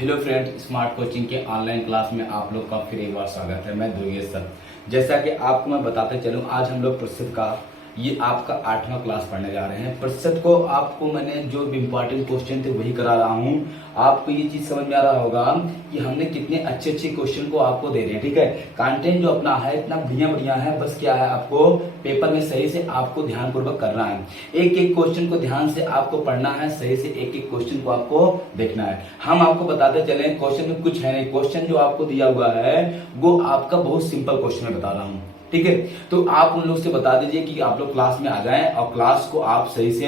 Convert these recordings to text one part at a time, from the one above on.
Hello friend, smart coaching के online class में आप लोग का फिर एक बार स्वागत है। मैं ध्रुवेश सर। जैसा कि आपको मैं बताते चलूं, आज हम लोग प्रतिशत का ये आपका 8वां क्लास पढ़ने जा रहे हैं। प्रतिशत को आपको मैंने जो इम्पोर्टेंट क्वेश्चन थे वही करा रहा हूं। आपको ये चीज समझ में आ रहा होगा कि हमने कितने अच्छे अच्छे क्वेश्चन को आपको दे रहे हैं। ठीक है, कंटेंट जो अपना है इतना बढ़िया बढ़िया है, बस क्या है आपको पेपर में सही से आपको ध्यानपूर्वक करना है। एक एक क्वेश्चन को ध्यान से आपको पढ़ना है, सही से एक एक क्वेश्चन को आपको देखना है। हम आपको बताते चले, क्वेश्चन में कुछ है नहीं, क्वेश्चन जो आपको दिया हुआ है वो आपका बहुत सिंपल क्वेश्चन मैं बता रहा हूँ। ठीक है, तो आप उन लोग से बता दीजिए कि आप लोग क्लास में आ जाएं और क्लास को आप सही से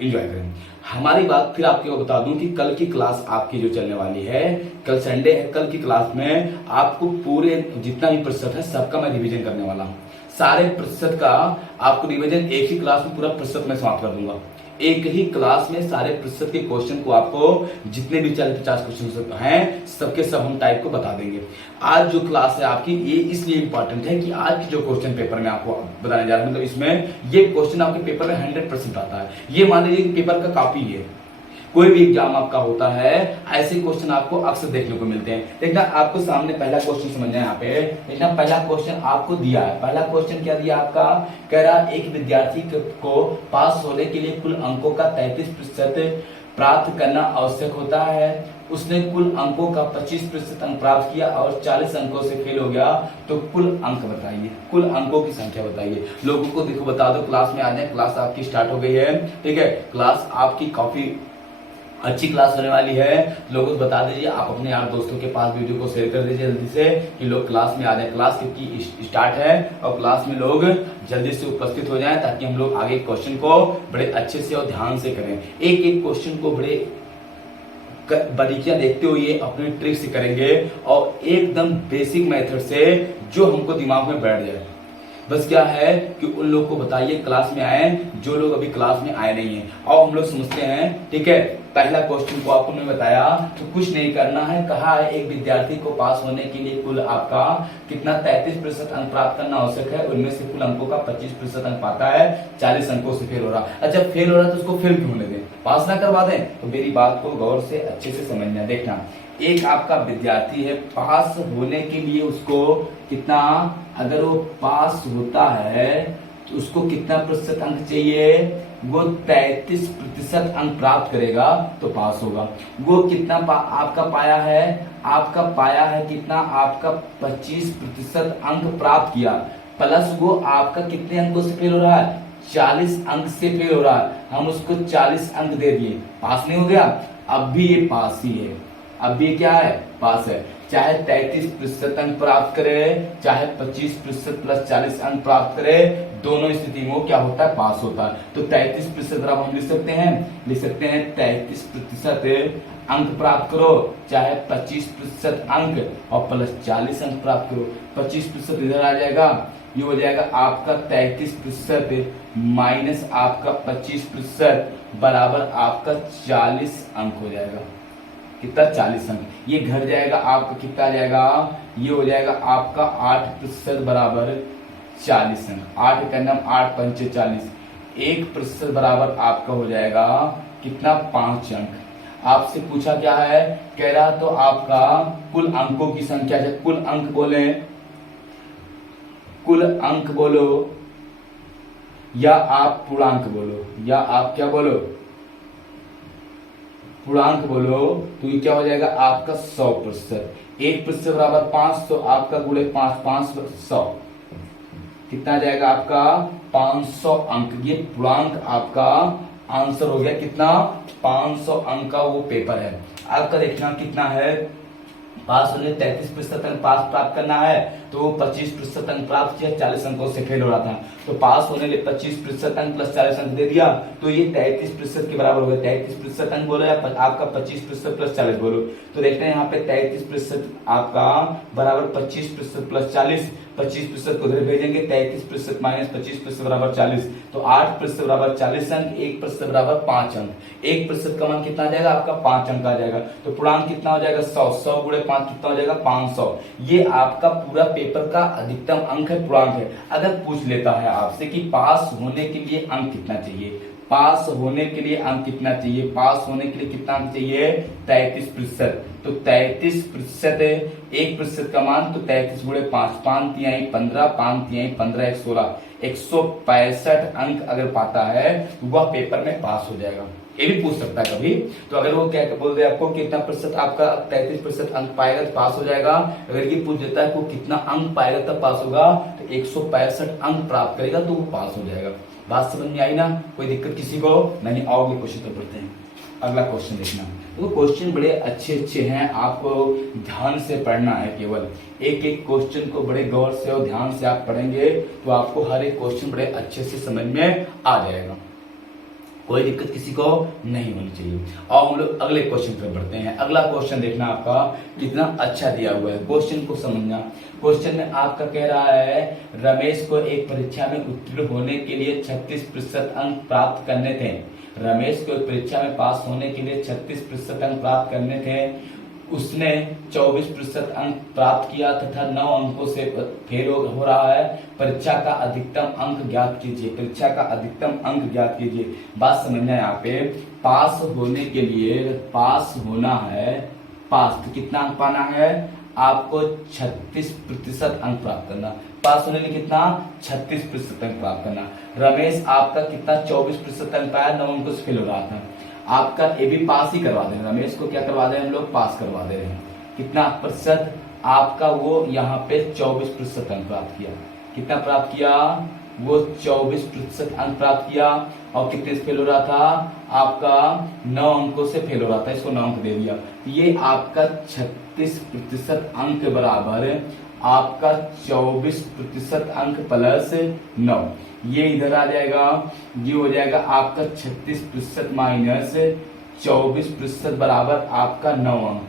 एंजॉय करें। हमारी बात फिर आपको बता दूं कि कल की क्लास आपकी जो चलने वाली है, कल संडे है, कल की क्लास में आपको पूरे जितना भी प्रतिशत है सबका मैं रिवीजन करने वाला हूं। सारे प्रतिशत का आपको रिवीजन एक ही क्लास में पूरा प्रतिशत में समाप्त कर दूंगा। एक ही क्लास में सारे प्रतिशत के क्वेश्चन को आपको जितने भी 40-50 क्वेश्चन हैं सबके सब हम टाइप को बता देंगे। आज जो क्लास है आपकी ये इसलिए इंपॉर्टेंट है कि आज की जो क्वेश्चन पेपर में आपको बताने जा रहा है, मतलब इसमें ये क्वेश्चन आपके पेपर में 100% आता है। ये मान लीजिए पेपर का कॉपी है, कोई भी एग्जाम आपका होता है ऐसे क्वेश्चन आपको अक्सर देखने को मिलते हैं। देखना आपको सामने पहला क्वेश्चन समझना है। यहाँ पे देखना पहला क्वेश्चन आपको दिया है। पहला क्वेश्चन क्या दिया आपका, कह रहा एक विद्यार्थी को पास होने के लिए कुल अंकों का 33% प्राप्त करना आवश्यक होता है। उसने कुल अंकों का 25% अंक प्राप्त किया और 40 अंकों से फेल हो गया, तो कुल अंक बताइए, कुल अंकों की संख्या बताइए। लोगों को देखो बता दो, क्लास में आ जाए, क्लास आपकी स्टार्ट हो गई है। ठीक है, क्लास आपकी काफी अच्छी क्लास होने वाली है। लोगों को बता दीजिए, आप अपने यार दोस्तों के पास वीडियो को शेयर कर दीजिए जल्दी से कि लोग क्लास में आ जाए। क्लास क्योंकि स्टार्ट है और क्लास में लोग जल्दी से उपस्थित हो जाएं ताकि हम लोग आगे क्वेश्चन को बड़े अच्छे से और ध्यान से करें। एक एक क्वेश्चन को बड़े बारीकियां देखते हुए अपने ट्रिक से करेंगे और एकदम बेसिक मेथड से जो हमको दिमाग में बैठ जाए। बस क्या है कि उन लोग को बताइए क्लास में आए जो लोग अभी क्लास में आए नहीं है, और हम लोग समझते हैं। ठीक है, पहला क्वेश्चन को आपको मैं बताया तो कुछ नहीं करना है। कहा है एक विद्यार्थी को पास होने के लिए कुल आपका कितना 33% अंक प्राप्त करना आवश्यक है। उनमें से कुल अंकों का 25% अंक पाता है, 40 अंकों से फेल हो रहा। अच्छा, फेल हो रहा तो उसको फेल क्यों होने दें, पास ना करवा दें। तो मेरी बात को गौर से अच्छे से समझना। देखना, एक आपका विद्यार्थी है, पास होने के लिए उसको कितना, अगर वो पास होता है तो उसको कितना प्रतिशत अंक चाहिए, वो 33% अंक प्राप्त करेगा तो पास होगा। वो कितना आपका पाया है, आपका पाया है कितना, आपका 25% अंक प्राप्त किया, प्लस वो आपका कितने अंकों से फेल हो रहा है, 40 अंक से फेल हो रहा है। हम उसको 40 अंक दे दिए, पास नहीं हो गया। अब भी ये पास ही है, अब भी क्या है, पास है। चाहे 33% अंक प्राप्त करे, चाहे 25% प्लस 40 अंक प्राप्त करे, दोनों स्थिति में वो क्या होता है, पास होता है। तो 33% बराबर हम लिख सकते हैं 33% अंक प्राप्त करो, चाहे 25% अंक और प्लस 40 अंक प्राप्त करो। 25% इधर आ जाएगा, ये हो जाएगा आपका 33% माइनस आपका 25% बराबर आपका 40 अंक हो जाएगा। कितना, 40 अंक। ये घट जाएगा आपका, कितना आ जाएगा, ये हो जाएगा आपका 8% बराबर 40 अंक। 8 का नाम 8 पंचे 40, 1% बराबर आपका हो जाएगा कितना, 5 अंक। आपसे पूछा क्या है, कह रहा तो आपका कुल अंकों की संख्या है। कुल अंक बोले, कुल अंक बोलो या आप पूर्णांक बोलो, या आप क्या बोलो, पूर्णांक बोलो, तो ये क्या हो जाएगा आपका 100%। 1% बराबर 5, तो आपका गुणे 5, 500 कितना आ जाएगा आपका 500 अंक। ये पूर्णांक आपका आंसर हो गया कितना, 500 अंक का वो पेपर है आपका। देखना कितना है, पास होने 33% अंक पास प्राप्त करना है, तो 25% अंक प्राप्त किया, 40 अंकों से फेल हो रहा था, तो पास होने के 25% अंक प्लस 40 अंक दे दिया, तो ये 33% के बराबर हो गया। 33% अंक बोलो या आपका 25% प्लस 40 बोलो, तो देखते हैं यहाँ पे 33% आपका बराबर 25% प्लस 40, 25% को उधर भेजेंगे, 33% माइनस 25% बराबर 40, तो 8% बराबर 40 अंक, 1% बराबर 5 अंक। 1% का मान कितना आ जाएगा आपका, 5 अंक आ जाएगा। तो पूर्णांक कितना हो जाएगा, 100, 100 गुणे 5 कितना हो जाएगा, 500। ये आपका पूरा पेपर का अधिकतम अंक है, पूर्णांक है। अगर पूछ लेता है आपसे कि पास होने के लिए अंक कितना चाहिए, पास होने के लिए अंक कितना चाहिए, पास होने के लिए कितना अंक चाहिए, 33%। तो 33%, 1% का मान, तो 33 गुणे 5, 5 तिहाई 15, 5 तिहाई 15, 1 16, 165 अंक अगर पाता है तो वह पेपर में पास हो जाएगा। ये भी पूछ सकता है कभी। तो अगर वो क्या बोल दे आपको कितना प्रतिशत आपका 33% अंक पाएगा तो पास हो जाएगा। अगर ये पूछ देता है को कितना अंक पाएगा तब पास होगा, तो 165 अंक प्राप्त करेगा तो वो पास हो जाएगा। बात समझ में आई ना, कोई दिक्कत किसी को नहीं। आओ अगले क्वेश्चन पर पढ़ते हैं। अगला क्वेश्चन देखना, तो क्वेश्चन बड़े अच्छे अच्छे हैं, आपको ध्यान से पढ़ना है। केवल एक एक क्वेश्चन को बड़े गौर से और ध्यान से आप पढ़ेंगे तो आपको हर एक क्वेश्चन बड़े अच्छे से समझ में आ जाएगा, कोई दिक्कत किसी को नहीं होनी चाहिए। और हम लोग अगले क्वेश्चन पर बढ़ते हैं। अगला क्वेश्चन देखना आपका कितना अच्छा दिया हुआ है, क्वेश्चन को समझना। क्वेश्चन में आपका कह रहा है रमेश को एक परीक्षा में उत्तीर्ण होने के लिए 36% अंक प्राप्त करने थे। रमेश को एक परीक्षा में पास होने के लिए 36% अंक प्राप्त करने थे। उसने 24% अंक प्राप्त किया तथा 9 अंकों से फेल हो रहा है। परीक्षा का अधिकतम अंक ज्ञात कीजिए, परीक्षा का अधिकतम अंक ज्ञात कीजिए। बात समझना है, यहाँ पे पास होने के लिए, पास होना है, पास तो कितना अंक पाना है आपको, 36% अंक प्राप्त करना। पास होने के लिए कितना, 36% अंक प्राप्त करना। रमेश आपका कितना 24% अंक पाया, 9 अंकों से फेल हो रहा था। आपका ये भी पास ही करवा दे रहे हैं, रमेश को क्या करवा दे रहे हैं हम लोग, पास करवा दे रहे हैं। कितना प्रतिशत आपका, वो यहाँ पे 24% अंक प्राप्त किया। कितना प्राप्त किया, वो 24% अंक प्राप्त किया। और कितने से फेल हो रहा था, आपका 9 अंकों से फेल हो रहा था, इसको 9 अंक दे दिया। ये आपका 36% अंक बराबर आपका 24% अंक प्लस 9, ये इधर आ जाएगा, ये हो जाएगा आपका 36% माइनस 24% बराबर आपका 9 अंक।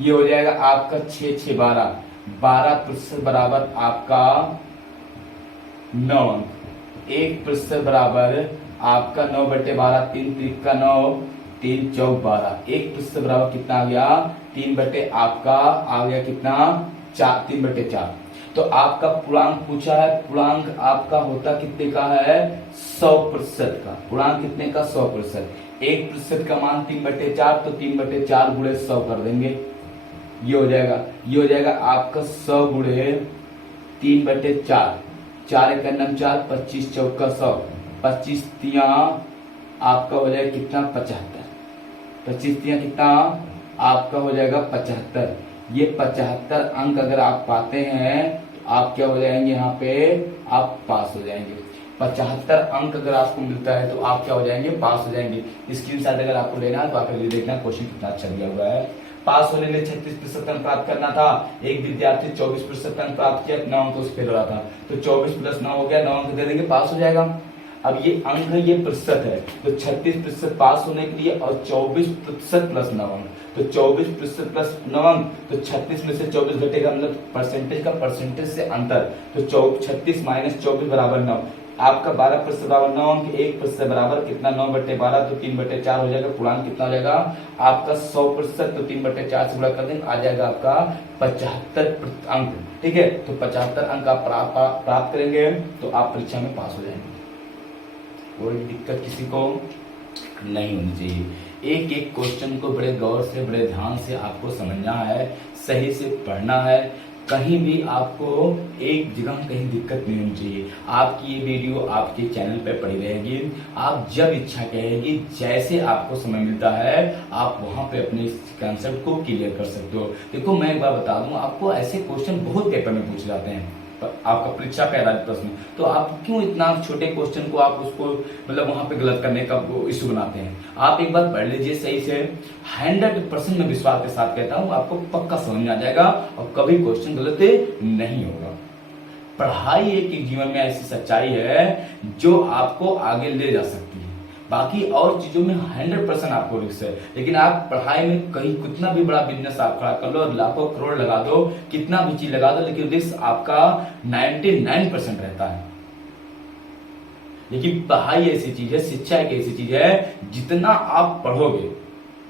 ये हो जाएगा आपका 6 6 12, 12% बराबर आपका 9 अंक। 1% बराबर आपका 9/12, 3 3 का 9, 3 4 12। 1% बराबर कितना आ गया, 3 बटे आपका आ गया कितना, 4, 3/4। तो आपका पूर्णांक पूछा है, पूर्णांक आपका होता कितने का है, 100% का। पूर्णांक कितने का, 100%। 1% का मान 3/4, तो 3/4 गुणे 100 कर देंगे, ये हो जाएगा, ये हो जाएगा आपका 100 गुणे 3/4, 4 1 9 4, 25 चौका 100, 25 तिया आपका हो जाएगा कितना, 75। 25 तिया कितना आपका हो जाएगा 75। ये 75 अंक अगर आप पाते हैं तो आप क्या हो जाएंगे, यहाँ पे आप पास हो जाएंगे। 75 अंक अगर आपको मिलता है तो आप क्या हो जाएंगे, पास हो जाएंगे। स्क्रीनशॉट अगर आपको लेना है तो आकर देखना, क्वेश्चन कितना अच्छा दिया हुआ है। पास होने के लिए 36% अंक प्राप्त करना था। एक विद्यार्थी 24% अंक प्राप्त किया, 9 अंकों से फेल हो रहा था, तो 24 + 9 हो गया, 9 अंक दे देंगे, पास हो जाएगा। अब ये अंक है, ये प्रतिशत है, तो 36% पास होने के लिए और 24% + 9 अंक, तो 24% + 9 अंक, तो 36 में से 24 घटेगा, मतलब परसेंटेज का परसेंटेज से अंतर, तो 36 - 24 बराबर 9। आपका 12% बराबर 9 अंक, 1% बराबर कितना, 9/12, तो 3/4 हो जाएगा। पूर्णांक कितना हो जाएगा आपका 100%, तो 3/4 से गुणा कर देंगे, आ जाएगा आपका 75 अंक। ठीक है, तो 75 अंक आप प्राप्त करेंगे तो आप परीक्षा में पास हो जाएंगे, कोई दिक्कत किसी को नहीं होनी चाहिए। एक एक क्वेश्चन को बड़े गौर से, बड़े ध्यान से आपको समझना है, सही से पढ़ना है। कहीं भी आपको एक जगह कहीं दिक्कत नहीं होनी चाहिए। आपकी ये वीडियो आपके चैनल पे पड़ी रहेगी, आप जब इच्छा कहेगी, जैसे आपको समय मिलता है, आप वहां पे अपने कंसेप्ट को क्लियर कर सकते हो। देखो मैं एक बार बता दूं आपको, ऐसे क्वेश्चन बहुत पेपर में पूछे जाते हैं, आपका परीक्षा पे आधारित प्रश्न, तो आप क्यों इतना छोटे क्वेश्चन को आप उसको मतलब वहां पे गलत करने का इशू बनाते हैं। आप एक बार पढ़ लीजिए सही से, 100% में विश्वास के साथ कहता हूं, आपको पक्का समझ में आ जाएगा और कभी क्वेश्चन गलत नहीं होगा। पढ़ाई एक जीवन में ऐसी सच्चाई है जो आपको आगे ले जा सकती है। बाकी और चीजों में 100% आपको रिस्क है, लेकिन आप पढ़ाई में कहीं कितना भी बड़ा बिजनेस आप खड़ा कर लो, लाखों करोड़ लगा दो, कितना भी चीज लगा दो, लेकिन रिस्क आपका 99% रहता है। लेकिन पढ़ाई ऐसी चीज है, शिक्षा एक ऐसी चीज है, जितना आप पढ़ोगे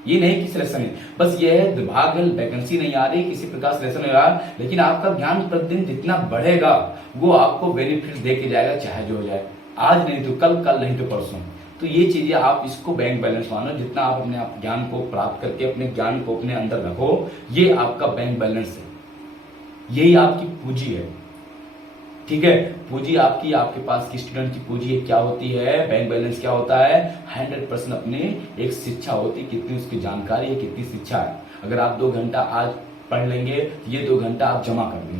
ये नहीं कि सिलेक्शन है, बस ये है विभाग वैकेंसी नहीं आ रही, किसी प्रकार सिलेक्शन नहीं आ रहा, लेकिन आपका ज्ञान प्रतिदिन जितना बढ़ेगा वो आपको बेनिफिट दे के जाएगा, चाहे जो हो जाए, आज नहीं तो कल, कल नहीं तो परसों। तो ये चीजें आप इसको बैंक बैलेंस मानो, जितना आप अपने आप ज्ञान को प्राप्त करके अपने ज्ञान को अपने अंदर रखो, ये आपका बैंक बैलेंस है, यही आपकी पूंजी है। ठीक है, पूंजी आपकी, आपके पास की स्टूडेंट की पूंजी क्या होती है, बैंक बैलेंस क्या होता है, 100% अपने एक शिक्षा होती है, कितनी उसकी जानकारी है, कितनी शिक्षा है। अगर आप 2 घंटा आज पढ़ लेंगे तो ये 2 घंटा आप जमा कर देंगे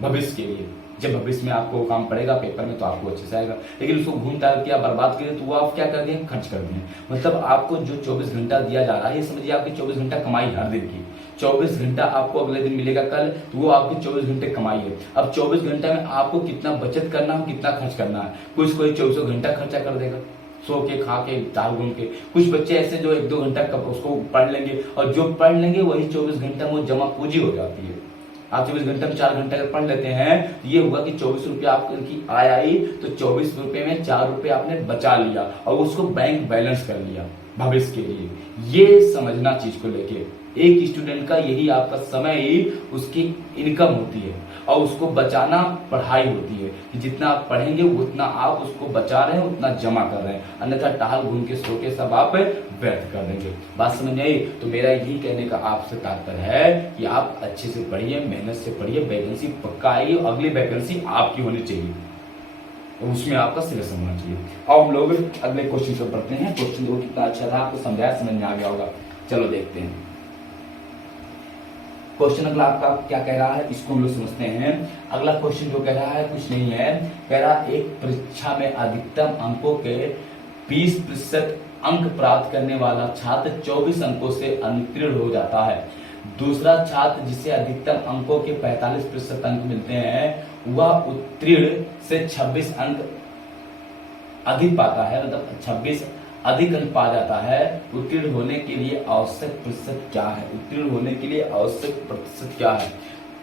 भविष्य के लिए, जब भविष्य में आपको काम पड़ेगा पेपर में तो आपको अच्छे से आएगा। लेकिन उसको घूम तार किया, बर्बाद किया, तो वो आप क्या कर दिए, खर्च कर दिए। मतलब आपको जो 24 घंटा दिया जा रहा है, ये समझिए आपकी 24 घंटा कमाई हर दिन की, 24 घंटा आपको अगले दिन मिलेगा कल, तो वो आपकी 24 घंटे कमाई है। अब 24 घंटे में आपको कितना बचत करना है, कितना खर्च करना है। कोई 24 घंटा खर्चा कर देगा, सो के खा के दाल घूम के। कुछ बच्चे ऐसे जो 1-2 घंटा उसको पढ़ लेंगे, और जो पढ़ लेंगे वही 24 घंटा में जमा पूंजी हो जाती है। आप 24 घंटे में 4 घंटे अगर पढ़ लेते हैं तो ये होगा कि 24 रुपया आपकी आय आई, तो 24 रुपए में 4 रुपए आपने बचा लिया और उसको बैंक बैलेंस कर लिया भविष्य के लिए। ये समझना चीज को लेके, एक स्टूडेंट का यही आपका समय ही उसकी इनकम होती है, और उसको बचाना पढ़ाई होती है कि जितना आप पढ़ेंगे उतना आप उसको बचा रहे हैं, उतना जमा कर रहे हैं, अन्यथा टहल घूम के सो के सब आप व्यर्थ कर देंगे। बात समझ आई? तो मेरा यही कहने का आपसे तात्पर्य है कि आप अच्छे से पढ़िए, मेहनत से पढ़िए, वैकेंसी पक्का आएगी, अगली वैकेंसी आपकी होनी चाहिए, उसमें आपका सिलेक्शन होना चाहिए। अब हम लोग अगले क्वेश्चन पर पढ़ते हैं। क्वेश्चन देखो कितना अच्छा था, आपको समझाया, समझ में आ गया होगा। चलो देखते हैं क्वेश्चन अगला आपका क्या कह रहा है, इसको हम लोग समझते हैं। अगला क्वेश्चन जो कह रहा है कुछ नहीं है, कह रहा एक परीक्षा में अधिकतम अंकों के 20% अंक प्राप्त करने वाला छात्र 24 अंकों से अनुत्तीर्ण हो जाता है। दूसरा छात्र जिसे अधिकतम अंकों के 45% अंक मिलते हैं वह उत्तीर्ण से 26 अंक अधिक पाता है, मतलब 26 अधिक अंक पा जाता है। उत्तीर्ण होने के लिए आवश्यक प्रतिशत क्या है, उत्तीर्ण होने के लिए आवश्यक प्रतिशत क्या है?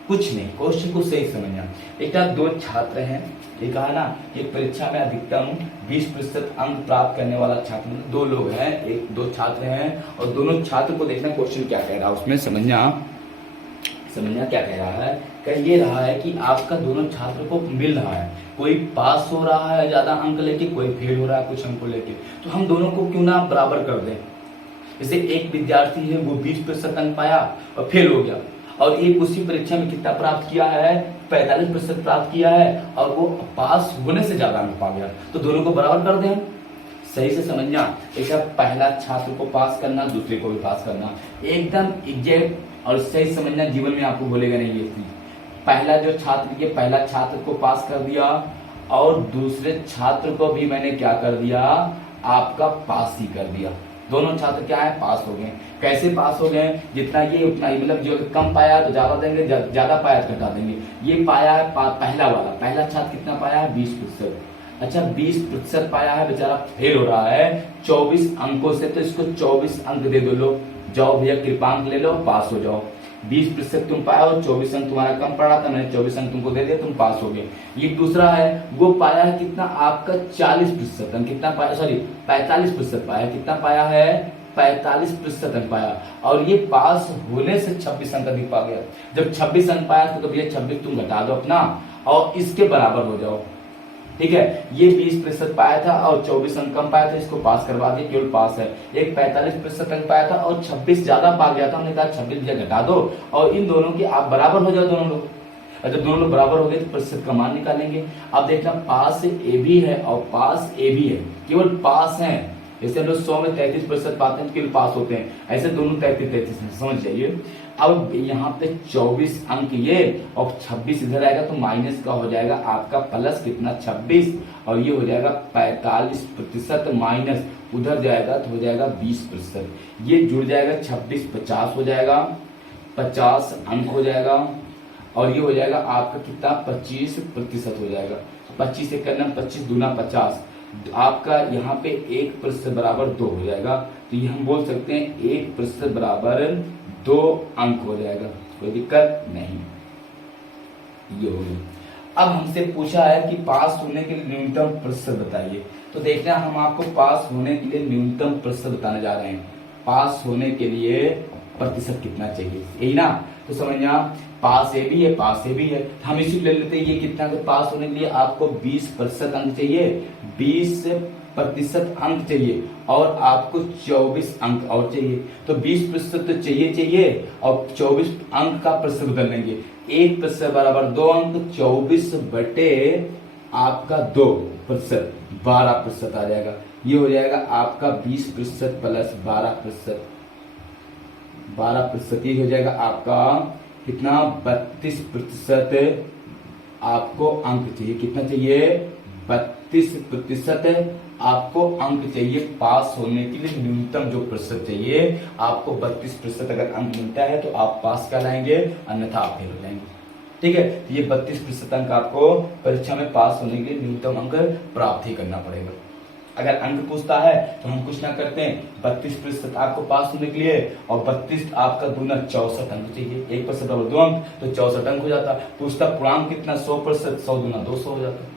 कुछ नहीं, क्वेश्चन को सही समझना। एक 2 छात्र हैं, ये कहा ना एक परीक्षा में अधिकतम 20% अंक प्राप्त करने वाला छात्र, 2 लोग हैं, 2 छात्र हैं, और दोनों छात्र को देखना क्वेश्चन क्या कह रहा है, उसमें समझना क्या कह रहा है। कह ये रहा है कि आपका दोनों छात्र को मिल रहा है, कोई पास हो रहा है ज्यादा अंक लेके, कोई फेल हो रहा है कुछ अंक को लेके, तो हम दोनों को क्यों ना बराबर कर दें। जैसे एक विद्यार्थी है वो 20% अंक पाया और फेल हो गया, और एक उसी परीक्षा में कितना प्राप्त किया है, 45% प्राप्त किया है, और वो पास होने से ज्यादा अंक पा गया, तो दोनों को बराबर कर दें। सही से समझना, ऐसा पहला छात्र को पास करना, दूसरे को भी पास करना, एकदम एग्जैक्ट और सही समझना, जीवन में आपको बोलेगा नहीं ये चीज। पहला जो छात्र, ये पहला छात्र को पास कर दिया, और दूसरे छात्र को भी मैंने क्या कर दिया, आपका पास ही कर दिया। दोनों छात्र क्या है, पास हो गए। कैसे पास हो गए, जितना ये उतना ही, मतलब जो कम पाया तो ज्यादा देंगे, ज्यादा पाया तो घटा देंगे। ये पाया है पहला छात्र कितना पाया है, 20%। अच्छा 20% पाया है, बेचारा फेल हो रहा है 24 अंकों से, तो इसको 24 अंक दे दो, लो जाओ भैया कृपांक ले लो, पास हो जाओ। 20% तुम पाया और 24 अंक तुम्हारा कम पड़ा था, मैंने 24 अंक तुमको दे दिया, तुम पास हो गए। ये दूसरा है, वो पाया है कितना, आपका 40% अंक, कितना पाया, सॉरी 45% पाया, कितना पाया है, 45% अंक पाया, और ये पास होने से 26 अंक अधिक पा गया। जब 26 अंक पाया तो भैया 26 तुम घटा दो अपना, और इसके बराबर हो जाओ। ठीक है, ये 20% पाया था और 24 अंक कम पाया था, इसको पास करवा दिया, केवल पास है। एक 45% अंक पाया था और 26 ज्यादा पा गया था, हमने कहा 26 घटा दो, और इन दोनों की आप बराबर हो जाओ दोनों लोग। जब दोनों लोग बराबर हो गए तो प्रतिशत का मान निकालेंगे। अब देखना, पास ए भी है और पास ए भी है, केवल पास है। जैसे हम लोग 100 में 33% पाते हैं, केवल पास होते हैं, ऐसे दोनों 33 है, समझ जाइए। अब यहाँ पे 24 अंक ये और 26 इधर आएगा, तो माइनस का हो जाएगा आपका प्लस कितना, 26, और ये हो जाएगा 45% माइनस उधर जाएगा तो हो जाएगा 20%। ये जुड़ जाएगा, 26 50 हो जाएगा, 50 अंक हो जाएगा, और ये हो जाएगा आपका कितना, 25% हो जाएगा। 25 से करना, 25 दूना 50, आपका यहाँ पे 1% बराबर 2 हो जाएगा। तो ये हम बोल सकते हैं 1% बराबर 2 अंक हो जाएगा, कोई दिक्कत नहीं। ये हो गया। अब हमसे पूछा है कि पास होने के लिए न्यूनतम प्रतिशत बताइए। तो देखना, हम आपको पास होने के लिए न्यूनतम प्रतिशत बताने जा रहे हैं। पास होने के लिए प्रतिशत कितना चाहिए, यही ना। तो समझना, पास ए भी है, पास ए भी है, हम इसी ले लेते हैं। ये कितना, तो पास होने के लिए आपको 20% अंक चाहिए, 20% अंक चाहिए, और आपको 24 अंक और चाहिए। तो 20% तो चाहिए और 24 अंक का प्रतिशत बदल लेंगे। 1% बराबर 2 अंक, 24 बटे आपका 2%, 12% आ जाएगा। ये हो जाएगा आपका 20% प्लस 12%, 12% ये हो जाएगा आपका कितना, 32% आपको अंक चाहिए। कितना चाहिए, 32% आपको अंक चाहिए पास होने के लिए। न्यूनतम जो प्रतिशत चाहिए आपको 32% अगर अंक मिलता है तो आप पास कहलाएंगे, अन्यथा आप फेल हो जाएंगे। ठीक है, तो ये 32% अंक आपको परीक्षा में पास होने के लिए न्यूनतम अंक प्राप्त ही करना पड़ेगा। अगर अंक पूछता है तो हम कुछ ना करते हैं, 32% आपको पास होने के लिए, और 32 आपका दूना 64 अंक चाहिए। 1% बराबर 2 अंक, तो 64 अंक हो जाता। पूछता पूर्णांक कितना, 100%, 100 दूना 200 हो जाता।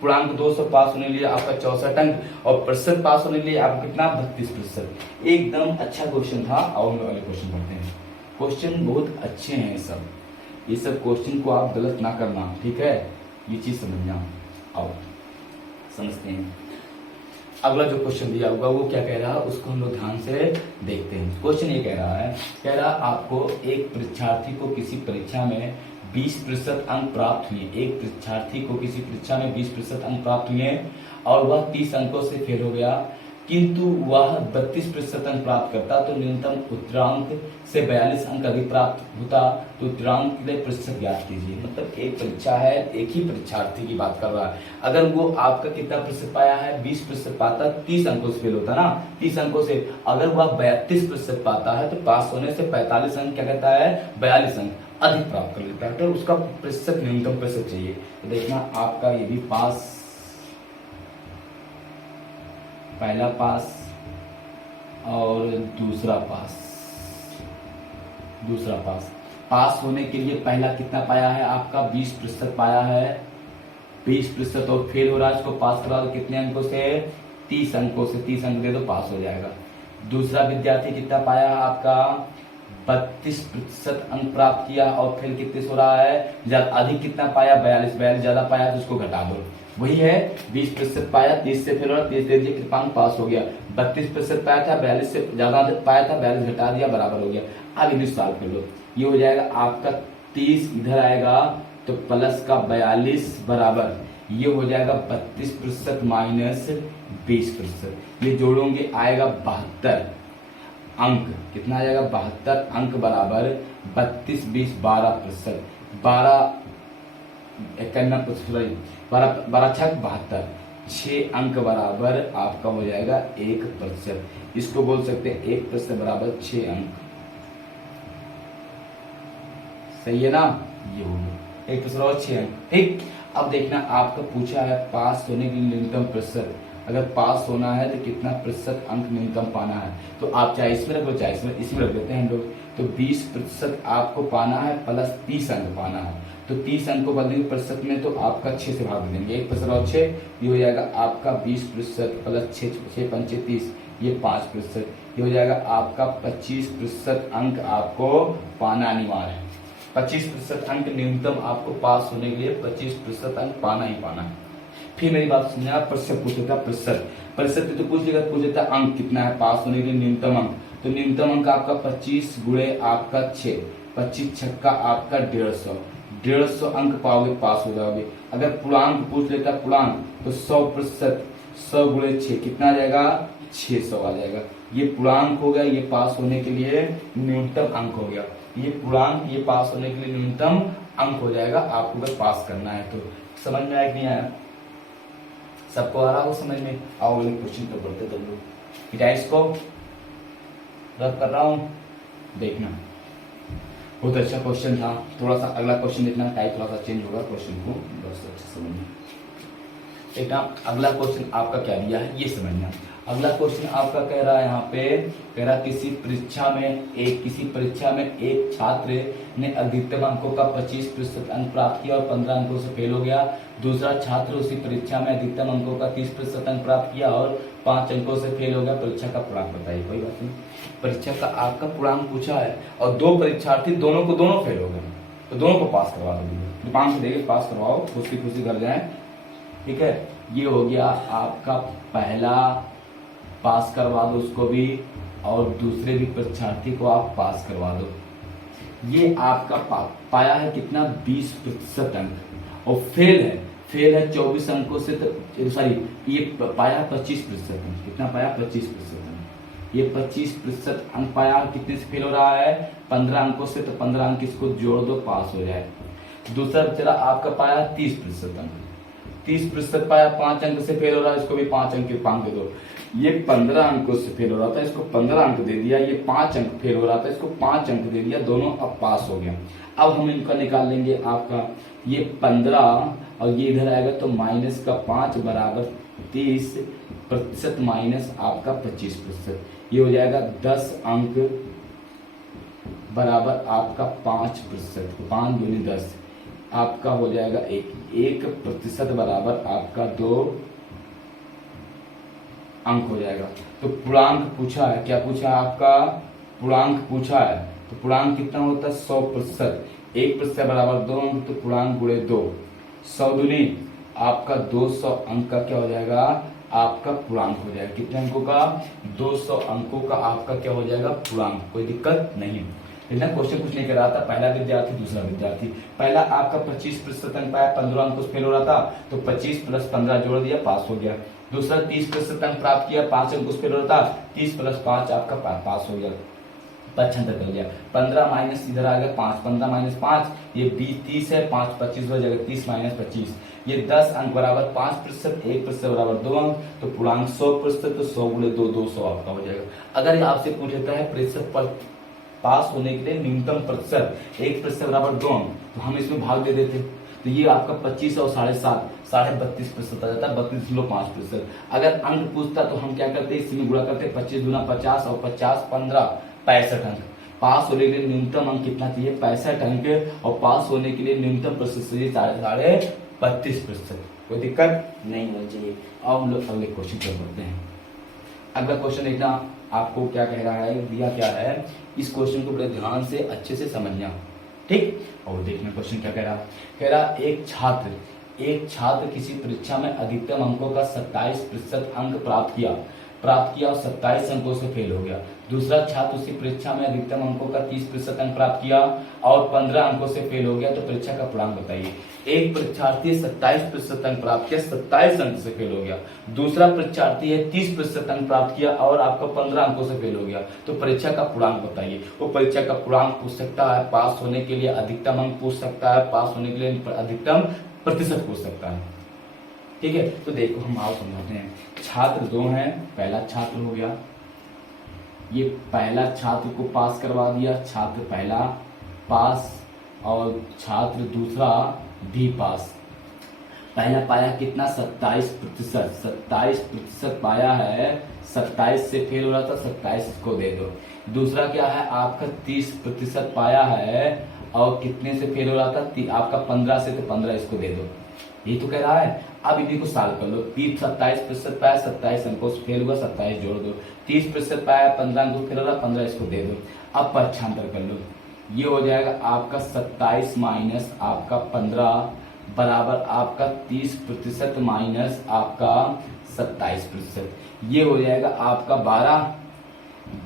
पूर्णांक 200 पास होने के लिए आपका 64 अंक, और प्रतिशत पास होने के लिए आपको कितना, 32%। एकदम अच्छा क्वेश्चन था। और हम अगले क्वेश्चन पढ़ते हैं। क्वेश्चन बहुत अच्छे हैं सब, ये सब क्वेश्चन को आप गलत ना करना, ठीक है, ये चीज समझना। आओ समझते हैं। अगला जो क्वेश्चन दिया होगा वो क्या कह रहा है, उसको हम लोग ध्यान से देखते हैं। क्वेश्चन ये कह रहा है, कह रहा आपको एक परीक्षार्थी को किसी परीक्षा में 20% अंक प्राप्त हुए। एक परीक्षार्थी को किसी परीक्षा में 20% अंक प्राप्त हुए और वह 30 अंकों से फेल हो गया, किंतु वह 32% अंक प्राप्त करता तो न्यूनतम उत्तरांक से 42 अंक अधिक प्राप्त होता। तो उत्तरांक के लिए प्रतिशत ज्ञात कीजिए। मतलब एक परीक्षा है, एक ही परीक्षार्थी की बात कर रहा है। अगर वो आपका कितना प्रतिशत पाया है, 20% पाता, 30 अंकों से फेल होता ना, 30 अंकों से। अगर वह 32% पाता है तो पास होने से 45 अंक क्या कहता है, 42 अंक अधिक प्राप्त कर लेता है। तो उसका प्रतिशत न्यूनतम प्रतिशत चाहिए। तो देखना आपका ये भी पास, पहला पास और दूसरा पास, दूसरा पास। पास होने के लिए पहला कितना पाया है आपका, 20% पाया है, 20%, और फेल हो रहा है, उसको पास करा दो कितने अंकों से, 30 अंकों से। 30 अंक दे दो, पास हो जाएगा। दूसरा विद्यार्थी कितना पाया है आपका, 32% अंक प्राप्त किया और फेल कितने से हो रहा है, अधिक कितना पाया, 42 ज्यादा पाया तो उसको घटा दो। वही है, 20% पाया, 30 से फेल हो रहा, 30 दे दिया, कृपांक पास हो गया। 32% पाया था, 42 से ज्यादा पाया था, 42 घटा दिया, बराबर हो गया। अब इन्हें सॉल्व कर लो। ये हो जाएगा आपका 30 इधर आएगा तो प्लस का 42 बराबर, ये हो जाएगा 32% माइनस 20%। ये जोड़ोगे आएगा 72 अंक। कितना आ जाएगा, 72 अंक बराबर 32 20 12%, 12 12 छक 72, 6 अंक बराबर आपका हो जाएगा 1%। इसको बोल सकते हैं 1% बराबर 6 अंक। सही है ना, ये हो गया 1% बराबर 6 अंक। ठीक, अब देखना आपका पूछा है पास होने के लिए न्यूनतम प्रतिशत। अगर पास होना है तो कितना प्रतिशत अंक न्यूनतम पाना है, तो आप चाहे इसमें रख लो चाहे इसमें रख देते हैं हम लोग। तो 20% आपको पाना है प्लस 30 अंक पाना है। तो 30 अंक को बदलेंगे प्रतिशत में तो आपका 6 से भाग देंगे, 1% और 6, ये हो जाएगा आपका 20% प्लस 6 पंचे 30, ये 5%। ये हो जाएगा आपका 25% अंक आपको पाना अनिवार्य है। 25% अंक न्यूनतम आपको पास होने के लिए 25% अंक पाना ही पाना है। फिर मेरी बात सुनिए, प्रतिशत पूछ लेता, प्रतिशत तो पूछ लेता अंक कितना है पास होने के लिए न्यूनतम अंक। तो न्यूनतम अंक आपका 25 गुणे आपका 6, 25 छक्का आपका 150 अंक पाओगे, पास हो जाओगे। अगर पूर्णांक पूछ लेता पूर्णांक तो 100%, 100 गुणे 6 कितना आ जाएगा, 600 आ जाएगा। ये पूर्णांक हो गया, ये पास होने के लिए न्यूनतम अंक हो गया। ये पूर्णांक, ये पास होने के लिए न्यूनतम अंक हो जाएगा आपको अगर पास करना है तो। समझ में आया कि नहीं आया, सबको आ रहा हो समझ में। आओ क्वेश्चन पे बढ़ते तुम लोग। इटाइस को रब कर रहा हूँ, देखना बहुत अच्छा क्वेश्चन था। थोड़ा सा अगला क्वेश्चन देखना, टाइप थोड़ा सा चेंज होगा क्वेश्चन को, बस अच्छा समझना। एक ना अगला क्वेश्चन आपका क्या दिया है ये समझना। अगला क्वेश्चन आपका कह रहा है यहाँ पे, कह रहा किसी परीक्षा में एक छात्र ने अधिकतम अंकों का 25% अंक प्राप्त किया और 15 अंकों से फेल हो गया। दूसरा छात्र उसी परीक्षा में अधिकतम अंकों का 30% अंक प्राप्त किया और 5 अंकों से फेल हो गया। परीक्षा का पूर्णांक बताइए। कोई बात नहीं, परीक्षा का आपका पूर्णांक पूछा है और 2 परीक्षार्थी दोनों फेल हो गए, तो दोनों को पास करवा दो, 5 से देके पास करवाओ, खुशी खुशी घर जाए। ठीक है, ये हो गया आपका पहला, पास करवा दो उसको भी, और दूसरे भी परीक्षार्थी को आप पास करवा दो। ये आपका पाया है कितना 20% अंक, और फेल है 24 अंकों से, सॉरी ये पाया 25% अंक। कितना पाया 25% अंक। ये 25% अंक पाया, कितने से फेल हो रहा है 15 अंकों से, तो 15 अंक इसको जोड़ दो, पास हो जाए। दूसरा चला आपका पाया 30% अंक, 30% पाया 5 अंक से फेल हो रहा है, इसको भी 5 अंक दे दो। ये 15 अंकों से फेल हो रहा था, इसको 15 अंक दे दिया। ये 5 अंक फेल हो रहा था, इसको 5 अंक दे दिया, दोनों अब पास हो गया। अब हम इनका निकाल लेंगे आपका, ये 15 और ये इधर आएगा तो माइनस का 5 बराबर 30% माइनस आपका 25%, ये हो जाएगा 10 अंक बराबर आपका 5%, 5 दूनी 10 आपका हो जाएगा 1% बराबर आपका 2 अंक हो जाएगा। तो पूर्णांक पूछा है, क्या पूछा है आपका पूर्णांक पूछा है, तो पूर्णांक कितना होता है 100%, 1% बराबर 2 अंक, तो पूर्णांक गुणे 2, 100 दूनी आपका 200 अंक का क्या हो जाएगा आपका पूर्णांक हो जाएगा। कितने अंकों का 200 अंकों का आपका क्या हो जाएगा पूर्णांक, कोई दिक्कत नहीं। लेकिन क्वेश्चन कुछ नहीं कर रहा था, पहला विद्यार्थी दूसरा विद्यार्थी, पहला आपका 25% अंक पाया, 15 अंकों से फेल हो रहा था, तो 25 + 15 जोड़ दिया, पास हो गया। दूसरा 30% अंक प्राप्त किया, 5 अंकों से फेल हो रहा था, 30 + 5 आपका पास हो गया, 75 कर लिया। 15 माइनस इधर आ गया 5, 15 - 5 ये 30 है, 5 25 हो जाएगा, 30 - 25 ये 10 अंक बराबर 5%, 1% बराबर 2 अंक, तो पूर्णांक 100%, तो 100 × 2 200 आपका हो जाएगा। अगर आपसे पूछता है प्रतिशत पर पास होने के लिए न्यूनतम प्रतिशत 1% बराबर 2 अंक, तो हम इसमें भाग दे देते, तो ये आपका 25 और 7.5 32% आ जाता है, 32.5%। अगर अंक पूछता तो हम क्या करते, इसमें गुणा करते, 25 दूना 50 और 50 15 65 अंक। पास होने के लिए न्यूनतम अंक कितना चाहिए 65 अंक, और पास होने के लिए न्यूनतम प्रतिशत चाहिए 32.5%। कोई दिक्कत नहीं होनी चाहिए। अब हम लोग अगले क्वेश्चन पर बढ़ते हैं। अगला क्वेश्चन देखना आपको क्या कह रहा है, दिया क्या है, इस क्वेश्चन को बड़े ध्यान से अच्छे से समझना, ठीक। और देखना क्वेश्चन क्या कह रहा एक छात्र किसी परीक्षा में अधिकतम अंकों का 27% अंक प्राप्त किया और 27 अंकों से फेल हो गया। दूसरा छात्र उसी परीक्षा में अधिकतम अंकों का 30% अंक प्राप्त किया और 15 अंकों से फेल हो गया, तो परीक्षा का पूर्णांक बताइए। एक परीक्षार्थी 27% अंक प्राप्त किया, 27 अंक से फेल हो गया। दूसरा परीक्षार्थी है 30% अंक प्राप्त किया और आपका 15 अंकों से फेल हो गया, तो परीक्षा का पूर्णांक बताइए। वो परीक्षा का पूर्णांक पूछ सकता है, पास होने के लिए अधिकतम अंक पूछ सकता है, पास होने के लिए अधिकतम प्रतिशत पूछ सकता है, ठीक है। तो देखो हम आओ समझाते हैं। छात्र 2 हैं, पहला छात्र हो गया, ये पहला छात्र को पास करवा दिया, छात्र पहला पास और छात्र दूसरा भी पास। पहला पाया कितना 27% पाया है, 27 से फेल हो रहा था, 27 इसको दे दो। दूसरा क्या है आपका 30% पाया है और कितने से फेल हो रहा था आपका 15 से, तो 15 इसको दे दो, ये तो कह रहा है। अब इन्हीं को सॉल्व कर लो। 27% पाया, 27 अंकों से फेल हुआ, 27 जोड़ दो। 30% पाया, 15 अंकों से फेल हो रहा, 15 इसको दे दो। अब पक्षांतर कर लो, ये हो जाएगा आपका 27 माइनस आपका 15 बराबर आपका 30% माइनस आपका 27%, ये हो जाएगा आपका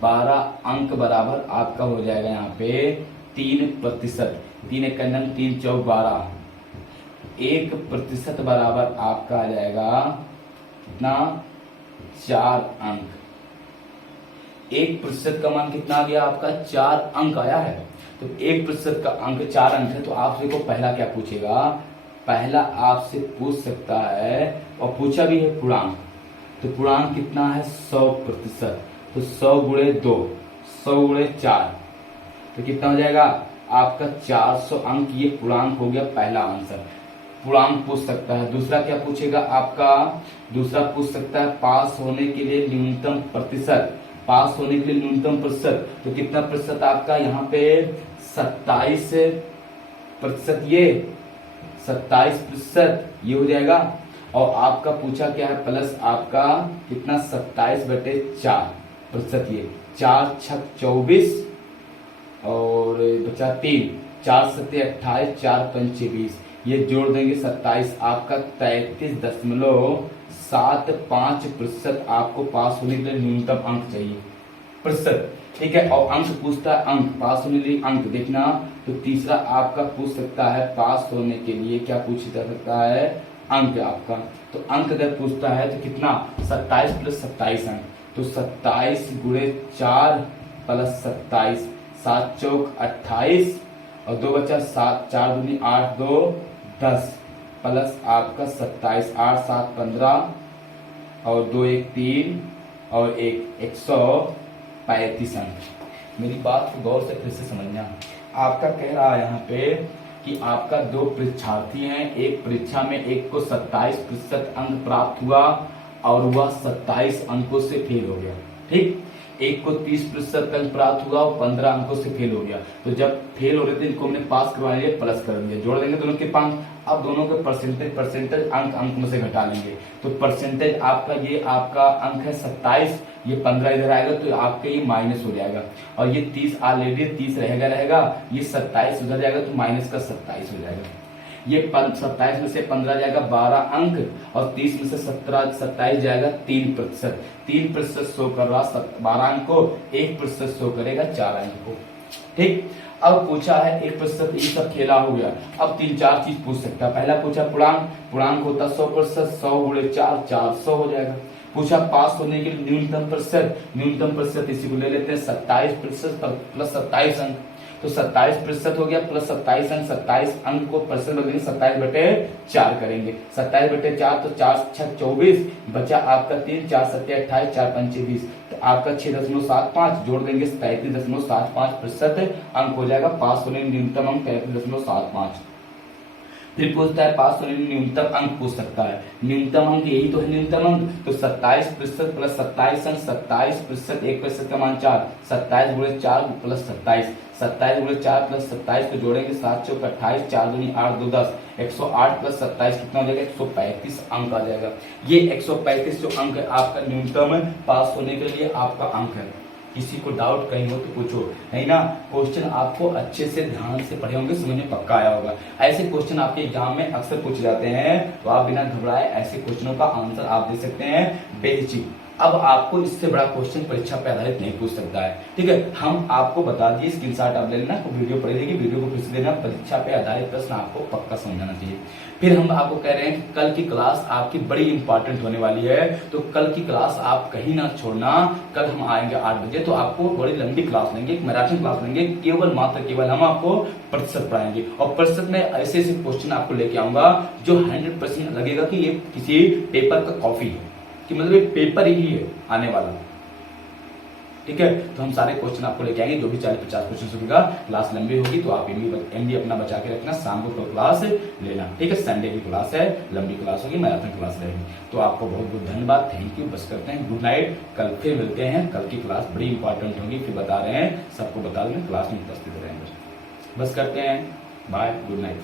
12 अंक बराबर आपका हो जाएगा यहाँ पे 3%। 3 × 9 3 × 4 12, 1% बराबर आपका आ जाएगा कितना 4 अंक। 1% का मान कितना आ गया आपका 4 अंक आया है, तो 1% का अंक 4 अंक है। तो आपसे को पहला क्या पूछेगा, पहला आपसे पूछ सकता है और पूछा भी है पूर्णांक, तो पूर्णांक कितना है 100%, तो 100 × 2 100 × 4, तो कितना हो जाएगा आपका 400 अंक, ये पूर्णांक हो गया पहला आंसर। पूर्णांक पूछ सकता है। दूसरा क्या पूछेगा आपका, दूसरा पूछ सकता है पास होने के लिए न्यूनतम प्रतिशत, पास होने के लिए न्यूनतम प्रतिशत, तो कितना प्रतिशत आपका यहाँ पे 27%, ये 27% ये हो जाएगा। और आपका पूछा क्या है प्लस आपका कितना 27/4%, ये 4 छक 24 और बचा 3, 4 सत्ते 28, 4 पंचे 20, ये जोड़ देंगे 27, आपका 33.75% आपको पास होने के लिए न्यूनतम अंक चाहिए, प्रतिशत। ठीक है, और अंक पूछता है अंक, पास होने के लिए अंक देखना। तो तीसरा आपका पूछ सकता है पास होने के लिए क्या पूछ सकता है, अंक आपका। तो अंक अगर पूछता है तो कितना 27 + 27 अंक, तो 27 × 4 + 27, 7 चौक 28 और 2 बचा 7, 4 दूनी 8, 2 10 प्लस आपका 27, 8 7 15 और 2 1 3 और 135 अंक। मेरी बात को गौर से फिर से समझना। आपका कह रहा है यहाँ पे कि आपका 2 परीक्षार्थी हैं, एक परीक्षा में एक को 27% अंक प्राप्त हुआ और वह 27 अंकों से फेल हो गया। ठीक, एक को 30% अंक प्राप्त हुआ और 15 अंकों से फेल हो गया। तो जब फेल हो रहे थे इनको हमने पास करवाने के लिए प्लस कर दिया, जोड़ देंगे दोनों के अंक। अब दोनों के परसेंटेज अंक में से घटा लेंगे, तो परसेंटेज आपका ये आपका अंक है 27, ये 15 इधर आएगा तो आपका ये माइनस हो जाएगा, और ये 30 ऑलरेडी 30 रहेगा, ये 27 उधर जाएगा तो माइनस का 27 हो जाएगा। ये 27 में से 15 जाएगा 12 अंक और 30 में से 27 जाएगा 3%। 3% शो कर रहा 12 अंक को, 1% शो करेगा 4 अंक को। ठीक, अब पूछा है 1%, ये सब खेला हो गया। अब 3-4 चीज पूछ सकता है। पहला पूछा पूर्णांक, पूर्णांक होता 100%, 100 × 4 400 हो जाएगा। पूछा पास होने के लिए न्यूनतम प्रतिशत, न्यूनतम प्रतिशत इसी को ले लेते हैं 27% + 27 अंक, तो 27% हो गया प्लस 27 अंक, 27 अंक को परसेंट बदलेंगे 27/4 करेंगे, 27/4 तो 4 छक 24, बचा आपका 3, 4 सत्ते 28, 4 पंचे 20, तो आपका 6.75 जोड़ देंगे 33.75% अंक हो जाएगा। पास होने न्यूनतम अंक 33.75। फिर पूछता है पास होने में न्यूनतम अंक पूछ सकता है। न्यूनतम अंक यही तो है न्यूनतम अंक, तो 27% + 27 अंक, 27% 1% का मान 4, 27 × 4 + 27, 27 × 4 + 27 को जोड़ेंगे 7 चौक 28, 4 दूनी 8, 2 10, 108 + 27 कितना हो जाएगा 135 अंक आ जाएगा। ये 135 जो अंक है आपका न्यूनतम पास होने के लिए आपका अंक है। किसी को डाउट कहीं हो तो पूछो, नहीं ना। क्वेश्चन आपको अच्छे से ध्यान से पढ़े होंगे, समझ में पक्का आया होगा। ऐसे क्वेश्चन आपके एग्जाम में अक्सर पूछे जाते हैं, तो आप बिना घबराए ऐसे क्वेश्चनों का आंसर आप दे सकते हैं बेहिचक। अब आपको इससे बड़ा क्वेश्चन परीक्षा पे आधारित नहीं पूछ सकता है। ठीक है, हम आपको बता दिए, स्क्रीनशॉट आप ले लेना, वीडियो पढ़ लेंगे, वीडियो को फिर से देना। परीक्षा पे आधारित प्रश्न आपको पक्का समझाना चाहिए। फिर हम आपको कह रहे हैं कि कल की क्लास आपकी बड़ी इंपॉर्टेंट होने वाली है, तो कल की क्लास आप कहीं ना छोड़ना। कल हम आएंगे 8 बजे, तो आपको बड़ी लंबी क्लास लेंगे, एक मैराथन क्लास लेंगे। केवल मात्र केवल हम आपको प्रतिशत पढ़ाएंगे, और प्रतिशत में ऐसे ऐसे क्वेश्चन आपको लेके आऊंगा जो 100% लगेगा कि ये किसी पेपर का कॉपी है, कि मतलब एक पेपर ही है आने वाला। ठीक है, तो हम सारे क्वेश्चन आपको लेके आएंगे, जो भी 40-50 क्वेश्चन होगा। क्लास लंबी होगी तो आप एमडी अपना बचा के रखना, शाम को क्लास लेना। ठीक है, संडे की क्लास है, लंबी क्लास होगी, मैराथन क्लास रहेगी। तो आपको बहुत बहुत धन्यवाद, थैंक यू। बस करते हैं, गुड नाइट। कल फिर मिलते हैं, कल की क्लास बड़ी इंपॉर्टेंट होगी, फिर बता रहे हैं, सबको बता दें, क्लास में उपस्थित रहेंगे। बस करते हैं, बाय, गुड नाइट।